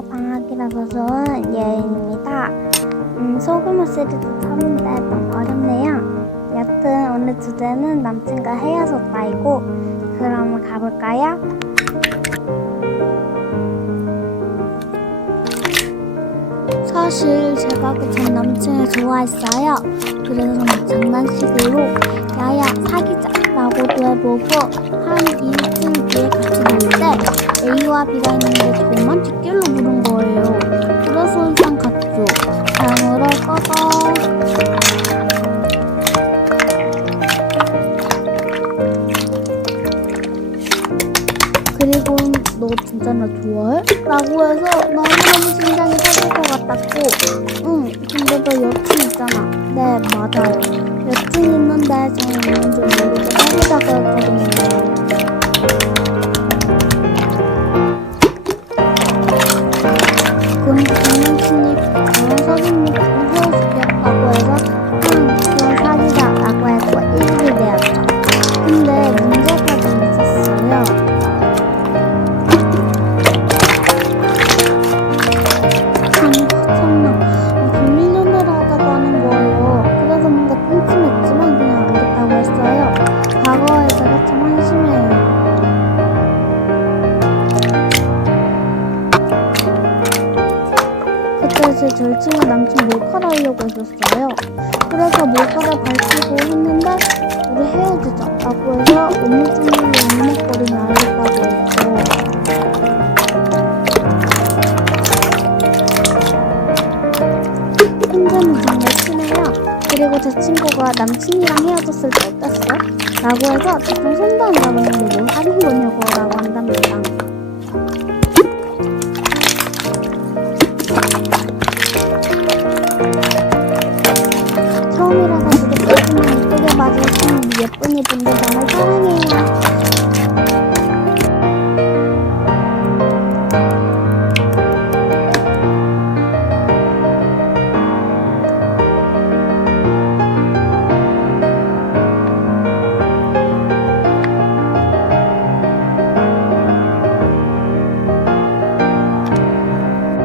방학이라서 좋은 예인입니다. 음, 소규모 시리즈 타는데 좀 어렵네요. 여튼 오늘 주제는 남친과 헤어졌 다이고 그럼 가볼까요? 사실 제가 그 전 남친을 좋아했어요. 그래서 장난식으로 야야 사귀자 라고도 해보고 한 일주일 뒤에 같이 놀 때 A와 B가 있는데 저만 뒷길로 부른 거예요. 그래서 일단 갔죠. 다음으로 꺼져. 그리고 너 진짜 나 좋아해? 라고 해서 너무너무 심장이 터질 것 같았고 응 근데 너 여친 있잖아 네 맞아요 여친 있는데 저는 있는 줄 모르고 사귀자고 했거든요 제 절친한 남친 몰카를 하려고 했었어요. 그래서 몰카를 밝히고 했는데 우리 헤어지자 라고 해서 우물쭈물로 울먹거리며 알겠다고 했죠. 혼자는 정말 친해요. 그리고 제 친구가 남친이랑 헤어졌을 때 어땠어? 라고 해서 지금 손도 안 잡았는데 뭘 하는 거냐고 라고 한답니다. О, не подбегай.